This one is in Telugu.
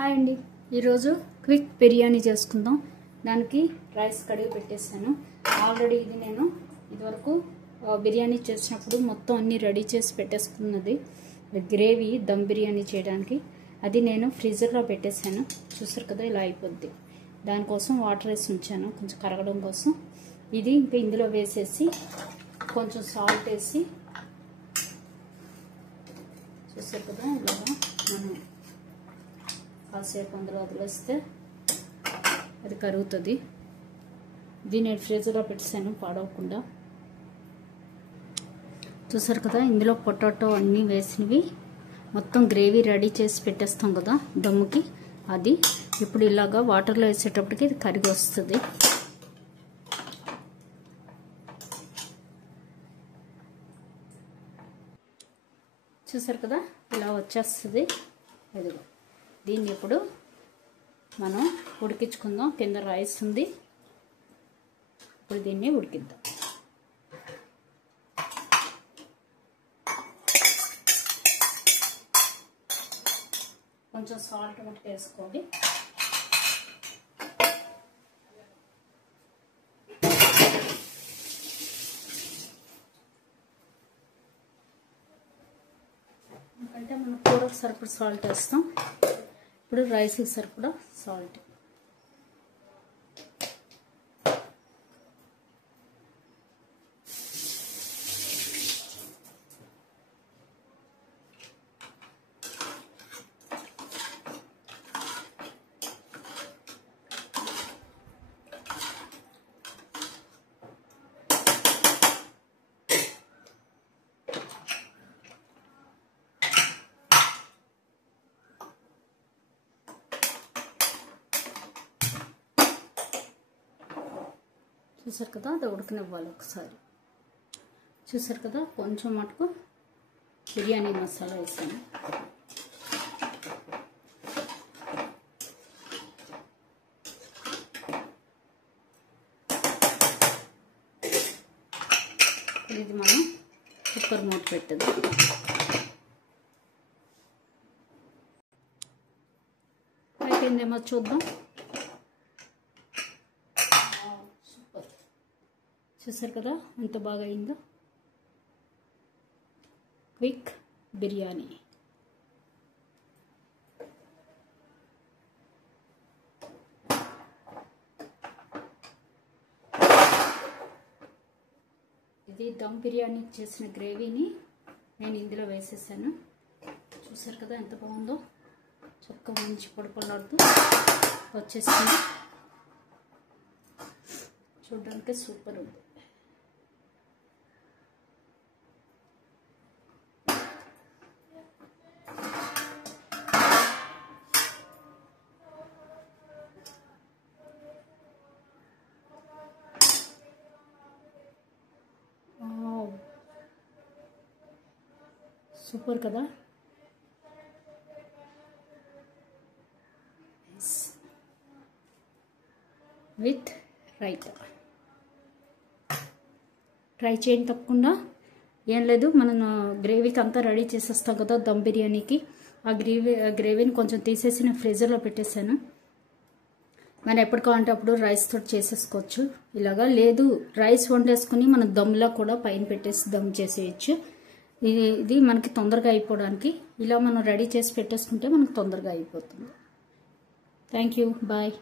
హాయ్ అండి, ఈరోజు క్విక్ బిర్యానీ చేసుకుందాం. దానికి రైస్ కడిగి పెట్టేసాను ఆల్రెడీ. ఇది నేను ఇదివరకు బిర్యానీ చేసినప్పుడు మొత్తం అన్నీ రెడీ చేసి పెట్టేసుకున్నది. గ్రేవీ దమ్ బిర్యానీ చేయడానికి అది నేను ఫ్రీజర్లో పెట్టేశాను. చూసారు కదా, ఇలా అయిపోద్ది. దానికోసం వాటర్ వేసి ఉంచాను కొంచెం కరగడం కోసం. ఇది ఇంకా ఇందులో వేసేసి కొంచెం సాల్ట్ వేసి, చూసారు కదా, ఇలాగా మనం కాసేపు అందులో వదిలేస్తే అది కరుగుతుంది. ఇది నేను ఫ్రీజర్లో పెట్టేసాను పాడవకుండా. చూసారు కదా, ఇందులో పొటాటో అన్నీ వేసినవి మొత్తం గ్రేవీ రెడీ చేసి పెట్టేస్తాం కదా దమ్ముకి. అది ఇప్పుడు ఇలాగా వాటర్లో వేసేటప్పటికి ఇది కరిగి వస్తుంది. చూసారు కదా, ఇలా వచ్చేస్తుంది. ఇదిగో దీన్ని ఇప్పుడు మనం ఉడికించుకుందాం. కింద రైస్ ఉంది, ఇప్పుడు దీన్ని ఉడికిద్దాం. కొంచెం సాల్ట్ మట్టి వేసుకోండి. ఎందుకంటే మనం కూరకు సరిపడా సాల్ట్ వేస్తాం. ఇప్పుడు రైస్కి సరిపడా సాల్ట్. చూసారు కదా, అది ఉడకనివ్వాలి ఒకసారి. చూసారు కదా, కొంచెం మటుకు బిర్యానీ మసాలా వేసాను. ఇది మనం కుక్కర్ మూత పెట్టదు. అయిపోయిందేమో చూద్దాం. చూసారు కదా ఎంత బాగా అయిందో. క్విక్ బిర్యానీ. ఇది దమ్ బిర్యానీ చేసిన గ్రేవీని నేను ఇందులో వేసేసాను. చూసారు కదా ఎంత బాగుందో. చక్కగా మంచి పొడిపొలాడుతూ వచ్చేసింది. చూడడానికి సూపర్ ఉంది. సూపర్ కదా. విత్ రైతా. ట్రై చేయండి తప్పకుండా. ఏం లేదు, మనం గ్రేవీకి అంతా రెడీ చేసేస్తాం కదా దమ్ బిర్యానీకి. ఆ గ్రేవీని కొంచెం తీసేసి నేను ఫ్రీజర్లో పెట్టేశాను. మనం ఎప్పుడు కావాలంటే అప్పుడు రైస్ తోటి చేసేసుకోవచ్చు. ఇలాగా లేదు, రైస్ వండేసుకుని మనం దమ్లా కూడా పైన పెట్టేసి దమ్ చేసేయచ్చు. ఇది మనకి తొందరగా అయిపోవడానికి ఇలా మనం రెడీ చేసి పెట్టేసుకుంటే మనకు తొందరగా అయిపోతుంది. Thank you, bye.